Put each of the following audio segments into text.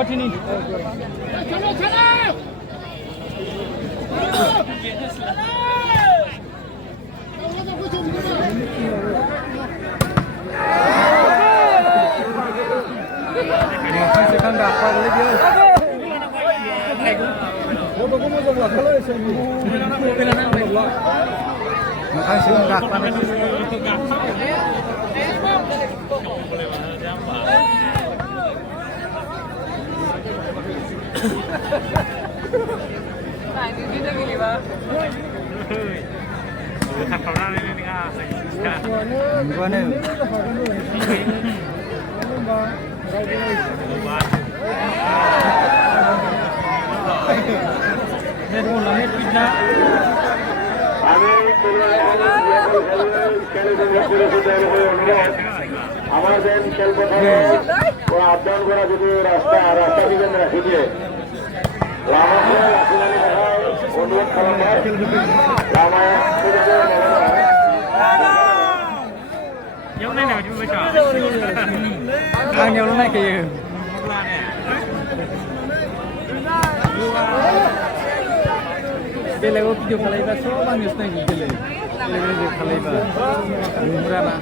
কঠিনই সেখান রাস্তা বলে দিয়ে সেখান রাস্তা আমাদের খেলপথারে আবদান করা যদি রাস্তা দিবেন রাখি দিয়ে অনুরোধ করা आंनियावल' नायखायो बेलेगाव भिडिअ खालायबा सब आंनियावसो नायजोबोलै बेलेग खालायबा नुहुराना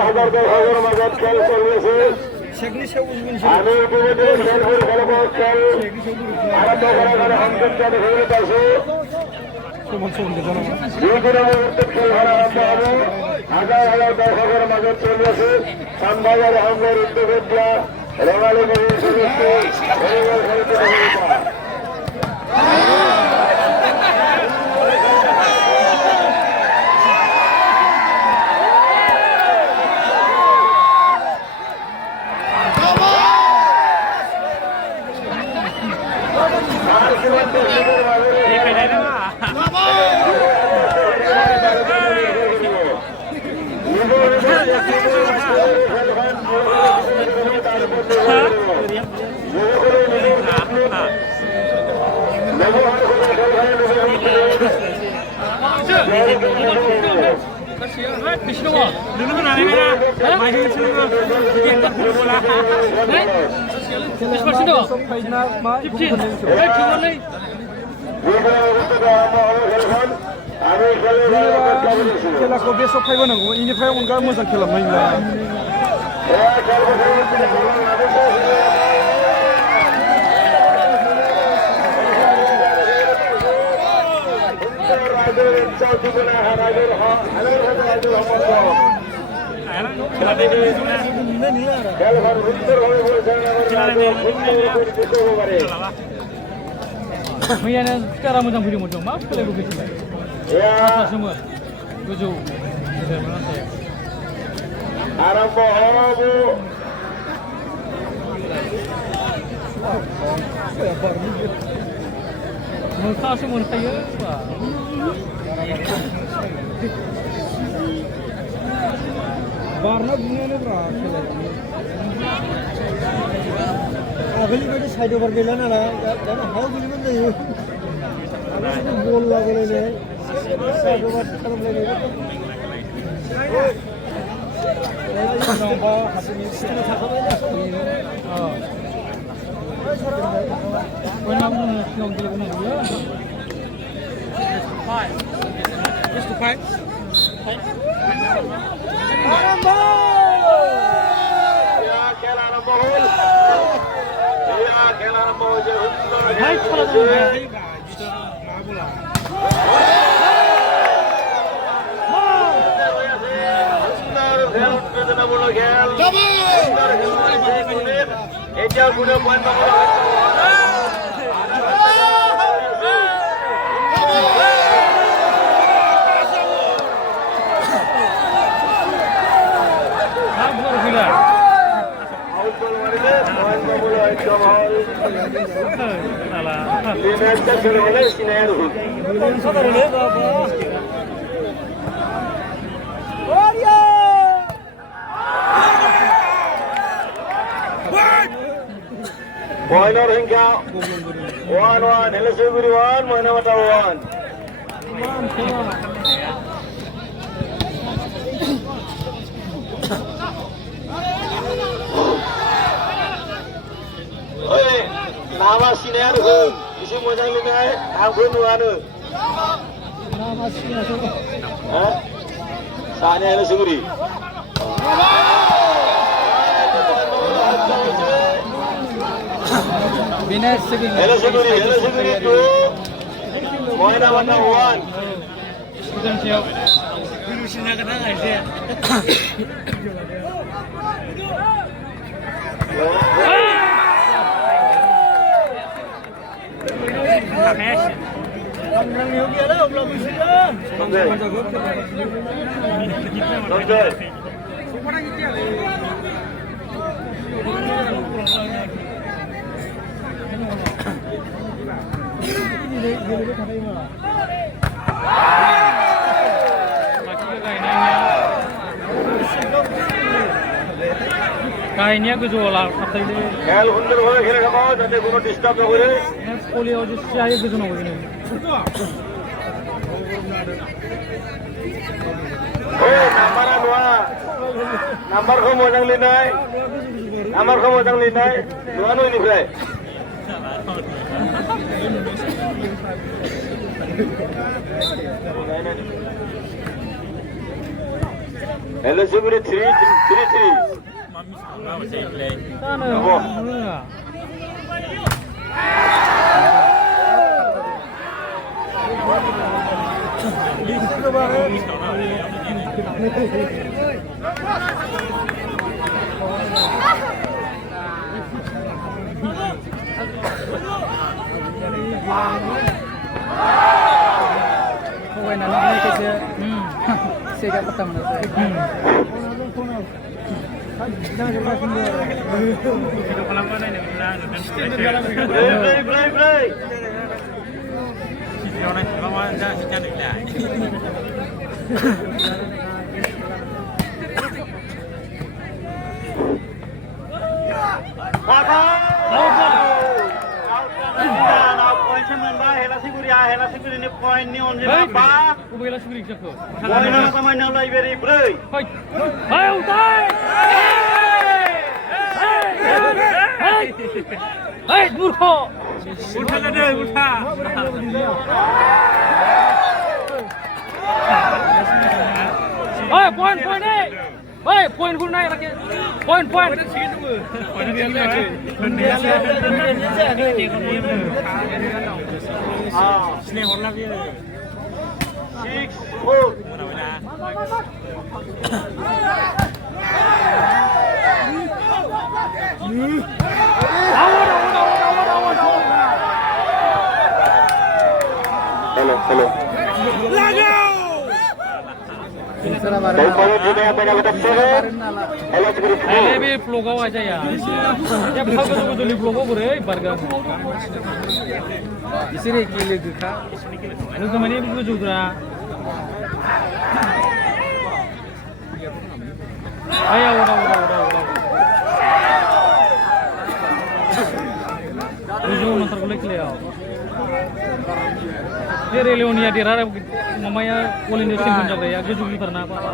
হাজার হাজার মাঝার খেল চলছে আমি ইতিমধ্যে খেলপুর খেলপথ খেল আরম্ভ করার সংকেতটা দেখে পাইছে খেল আরম্ভ হবে হাজার হাজার দর্শকের মাঝে চলেছে শ্যামবাজার হামলার উদ্যোগের দিয়া রঙালী নদীর সদস্য खेलाखौ बे सब फायबोनांगौ इनिफ्राय अनगा मोजां खालामनाय नङा मैयानो कारा मोजां फैदोंमोन मा खेलायबो फैफिनबाय आसासोमोन गोजौ आरम्भ हबो मोनखासो मोनखायो बारना बुनायानो ब्रा आगोलनि बायदि साइड अभार गैला नालाय दाना हाव गेलेमोन जायो आगोल बल लागायलायनाय साइड अभार खालामलायनाय हाथनि सिगां थाखाबाय बयनाबो सिगां गेलेबोनांगौलै এটা গুণে পয়েন্ট Warrior! পয়েন্টৰ সংখ্যা 1-1 হেলেচুগুৰি 1 মইনামাতা 1 ओइ नामा सिनाया रोखोम एसे मोजां लिरनाय आंखौ नुवानो सानै हेलेचुगुरि हेलेचुगुरि 2 मइनामाता 1 गोदानसेयाव बिरुसिना गोनां आइसे Tanggangnya dia lah, belum bisa kan? गायनाया गोजौआव लाबथायलै खेल सुन्दरभाৱে खेলি থাকক যাতে কোনো ডিস্টার্ব নকৰে पलियाव जेसे हायो गोजौनाव बिदिनो ओइ नाम्बारा नुवा नाम्बारखौ मोजां लिरनाय नाम्बारखौ मोजां लिरनाय नुवा नयनिफ्राय हेलेचुगुरि 3-3 जानो रोङा थगायनानै सेगा पत्ता मोनासै हेलेचुगुरिनि पइन्टनि अनजिमा 5 बबेला सुग्रि जाखो मइनामाता माइनाव लाइब्रेरि 4 हाय हाय उताय हाय मूर्ख उठा दे उठा ओय पॉइंट ओय पॉइंट गुड नाय राखे पॉइंट स्ने हरला बियो 6-4 हेलो बे ब्लगाव जाया एफा गोजौनि ब्लगाव बोरै बारगोन बिसोर एखे लोगोखा लोगो माने गोजौग्रा आया उड़ा गोजौ नांथारगौलै खेलायाव बे रेलियनिया देरहा माबाया अल इन्डिया चेम्पियन जाग्राया गोजौनिथारना बाबा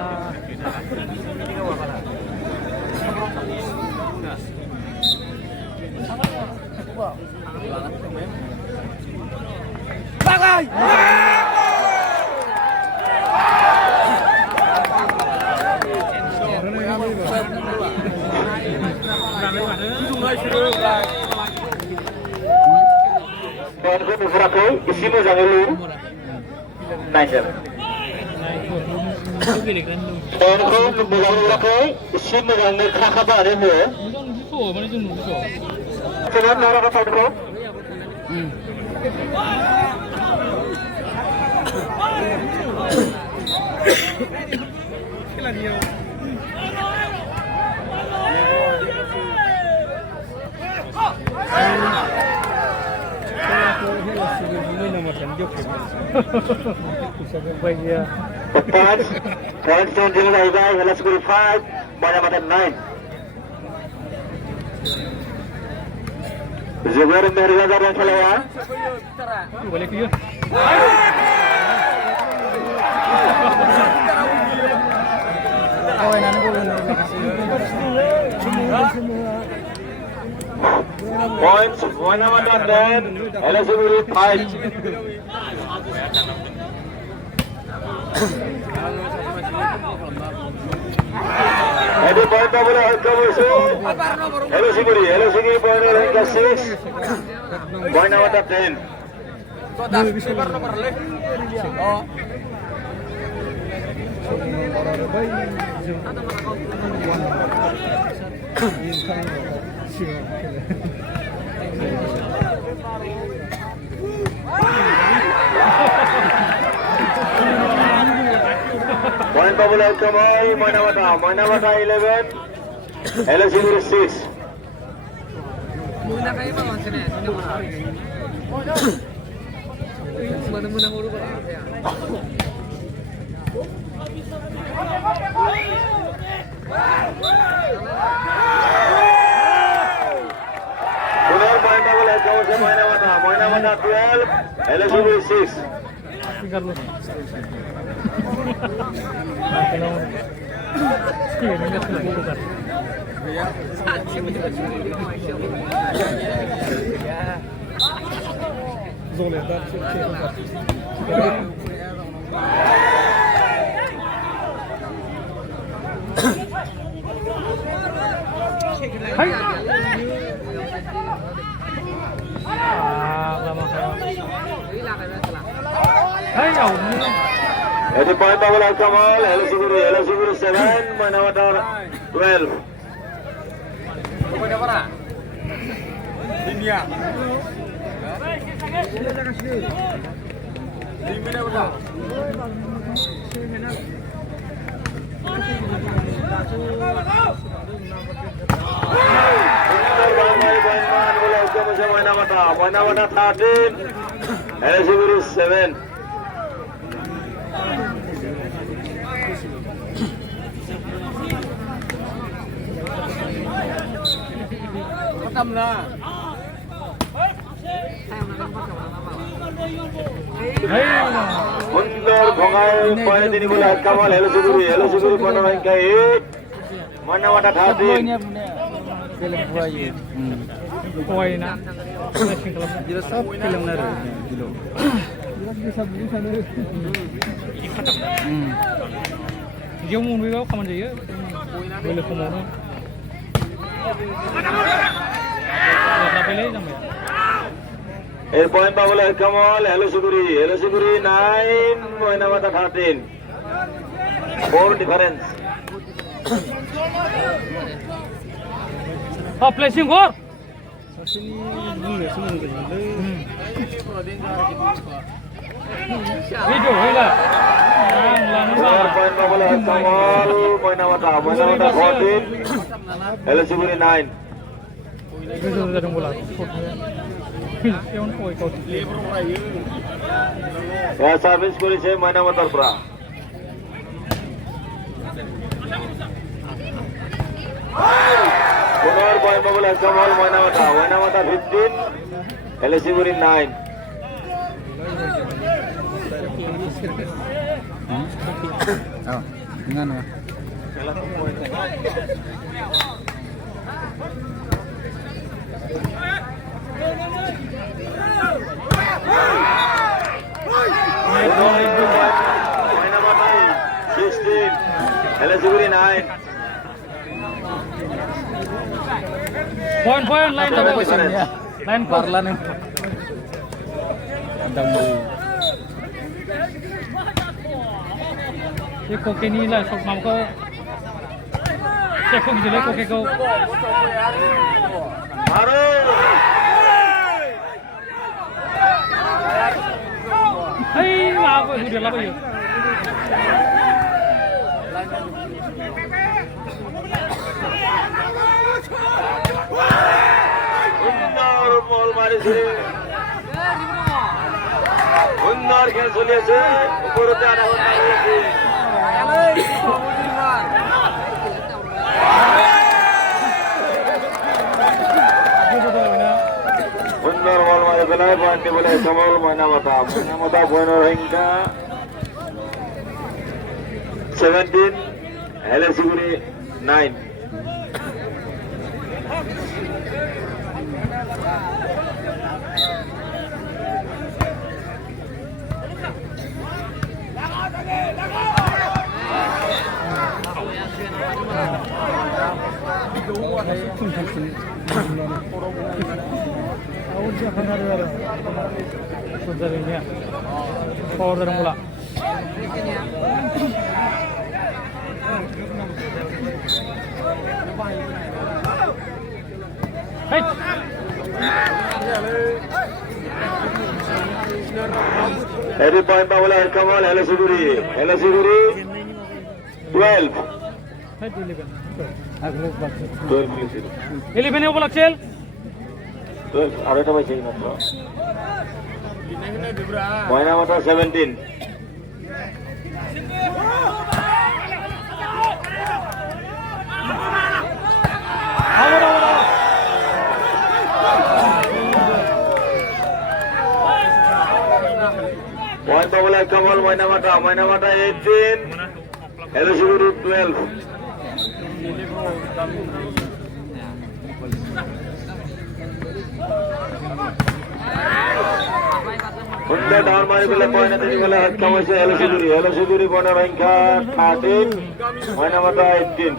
पइन्टखौ नुहुराखै एसे मोजाङै लिर नायसै पइन्टखौ मोजां नुहुराखै एसे मोजाङै खाखाबा आरो होयो माने जों नुसो जोंहा नुहुराखै पइन्टखौ Points don't deal with Isaiah. Let's go to 5. Mainamadata 9. Zubair Mirza dan Khalawa. Balik ke dia. Points, one number 10, eligibility 5. Any point of eligibility point rank 6, point number 10. Point Babula Kamal, Manavata 11, eligibility 6. Point Babula Kamal, Manavata 12, eligibility 6. Carlos. Sí, venga, se lo puedo dar. Hai. Lama saya. Hai, At the point of Kamal, eligibility 7, Manavata 12. Manavata 13, eligibility 7. Mundur Bhangai point ini bola Kamal eligibility point rank 8, Manavata 13. Poin na. Jelas film na rin. Dia mau nunggu kapan dia? Boleh kemana? A point Babula Kamal, eligibility 9, Manavata 13. 4 difference. Oh, placing go. Video hila. Point Babula Kamal, Manavata 14, eligibility 9. Service করেছে ময়নামতার প্রা পুনর point Babul Kamal ময়নামতা 15, eligibility 9. Myanmar 16, eligibility 9. Point line line parla nih. ये कोके नहीं ला सब मामको check को गिले कोके को मारो hey मामको उधर ला भाई उन्नर बॉल मारे से उन्नर खेल चले से ऊपर जाना होता है normal mari belai point boleh Kamal Moina Mata point hingga 17 Helesuguri 9. Sebenarnya power dari mula. Hey. Every point bola Kamal Helesuguri 12. 11 এ বল খেল 12 আরেকটা পাইছে মাত্র ময়না মাথা 17 পয়েন্ট বলে কমল ময়না মাথা 18 হেলসিগুড়ি 12 Untuk tahun mari bila poin nanti bila kamu saya Helesuguri poin ranka 13, mana mata 18.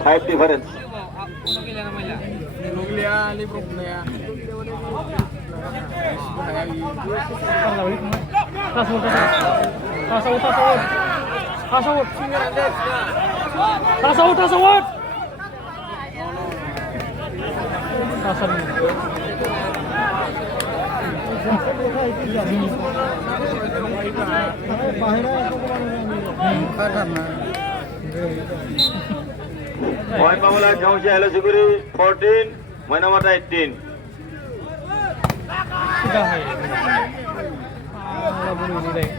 Five difference. Tasawut. Kasar ni. Poin pemula kamu saya Helesuguri 14, mana mata 18. Sudah hai. Boleh ni deh.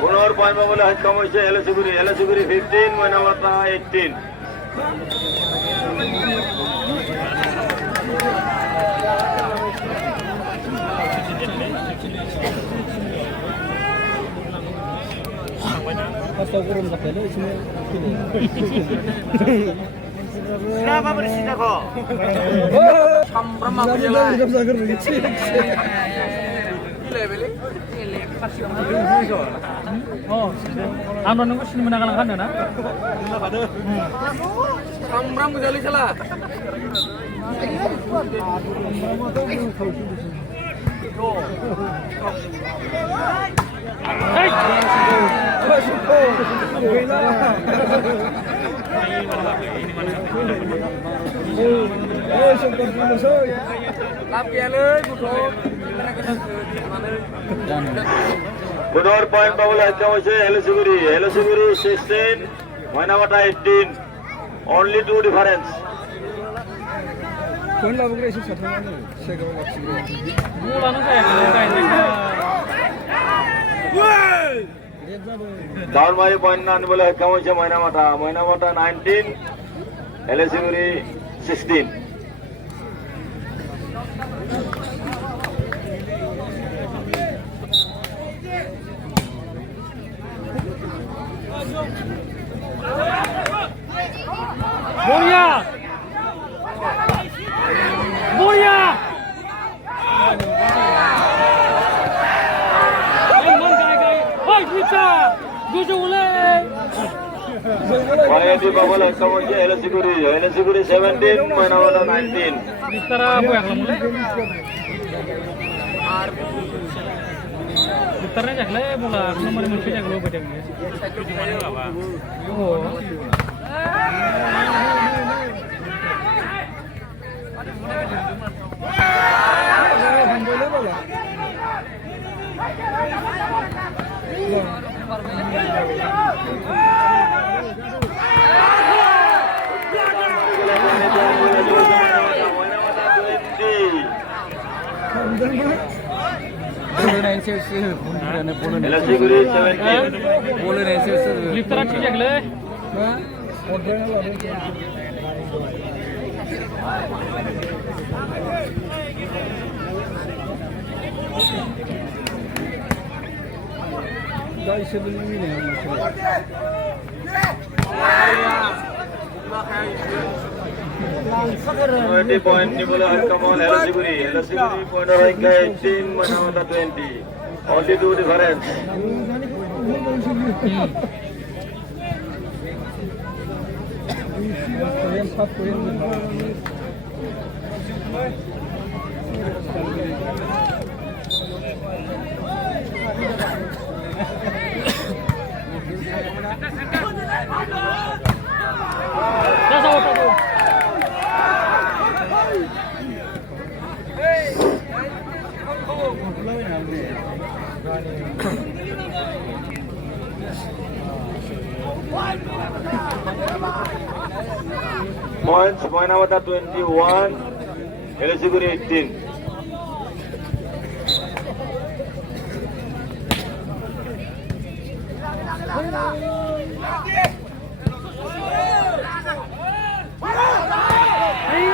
Punor poin pemula kamu saya Helesuguri 15, mana mata 18. Kenapa bersih kok? Oh, anu nunggu sini menanggalkan na? Samram kejali salah. Hey! Punor poin pemula kamu saya Helesuguri 16, mana mata 18. Only 2 difference. Bulan saya Tahun mari poin nan boleh kamu saya mana mata 19, Helesuguri 16. Boya! Hoi, bisa! Guju ulai! Maya di bawah kamu saya Helesuguri 17, mana mata 19. Bistara apa yang mulai? Bitarnya jagle mula, nomor mungkin jagle betul ni. Oh. Elachiguri 17 লিফট রাখছি যেগুলো point নিবলে হরকমল Elachiguri point সংখ্যা 18 Maynamata 20 only 2 difference points Maynamata 21 Elachiguri 18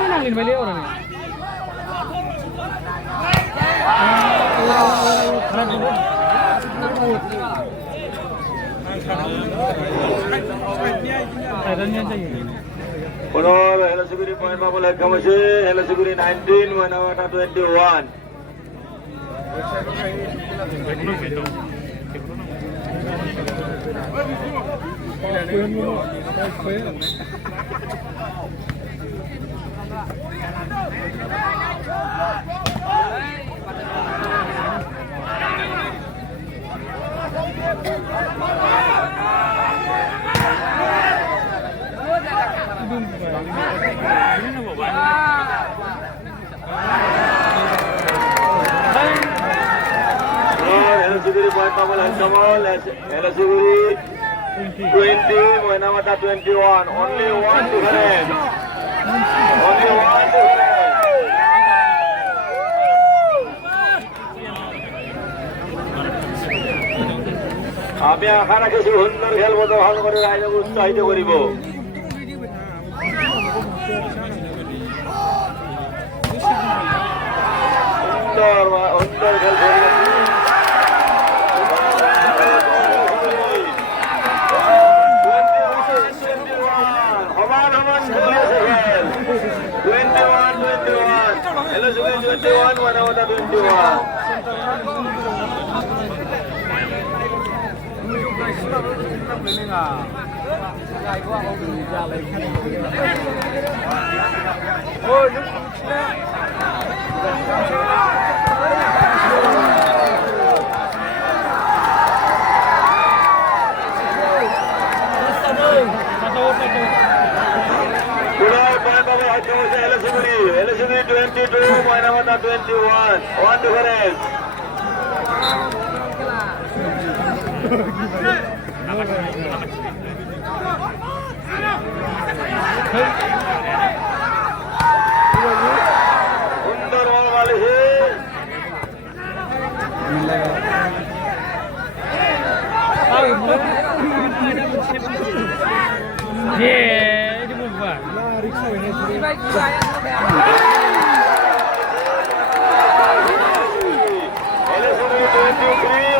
nangin balik orang ni. Penol Elachiguri point পাবলৈ সক্ষম হৈছে এলাচিগুড়ি 19 ময়নামতা 21 এলাচিগুড়ি point পাবলৈ সক্ষম হ'ল এলাচিগুড়ি 20 ময়নামতা 21 only one difference আমি আশা ৰাখিছো সুন্দৰ খেল প্ৰদৰ্শন কৰি ৰাইজক উৎসাহিত কৰিব সুন্দৰ খেল সমান চলি আছে খেল 21 এলাচিগুড়ি 21 ময়নামতা 21 এলাচিগুড়ি 22 ময়নামতা 21 one difference সুন্দর বল মালিছে Ini bukan. এলাচিগুড়ি 23